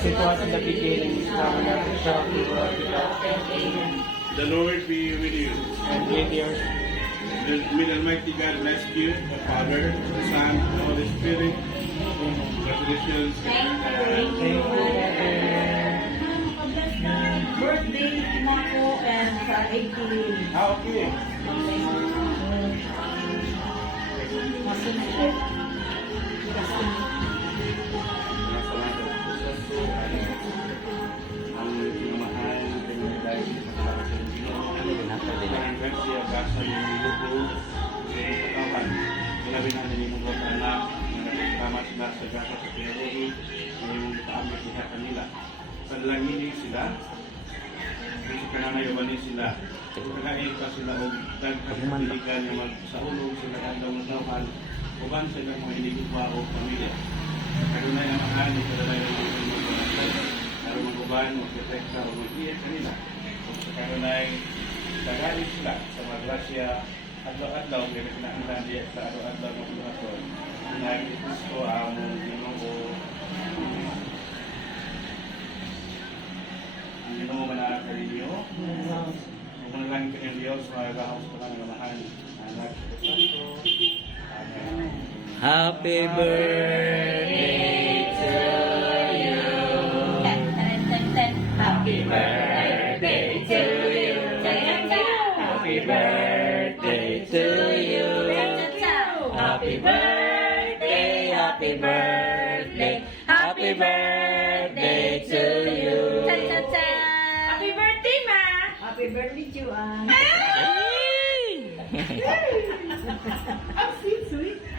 as it was in the beginning, is now and ever shall be, world without end. The Lord be with you. And with yours. May the Almighty God bless you, the Father, the Son, and the Holy Spirit. Congratulations. Thank you. Birthday na ko and sa 18. Okay. Masunod. Ang pinamahal ng pinagdahil sa ang gracia, gasa ng lupo, sa katawan, sinabi na nanimong anak, na sila sa gasa sa pinaruri, nanimong itaamit siya kanila. Sa langini sila, kasi kananayawanin sila, kagain pa sila o dagkakapiligan na magsaulog sila ang nauhan, uban sila mga hinigugwa o pamilya. Kadunay ang mahal, sa dalay ng mga pagkakas, para mag-uban, mag-protekta o mag-iit kanila. Sa kadunay, tagali sila sa mga grasya adlaw-adlaw kaya kinahanglan diya sa adlaw-adlaw ng buhaton. Nag-itis ko ang Ginoo ang Ginoo manahal ka ninyo. Manalangin ka ng Diyos mga gahos ko lang namahan. Anak ko santo. Amen. Happy birthday to you. Happy birthday to you. Happy birthday to you. Happy birthday, happy birthday, happy birthday.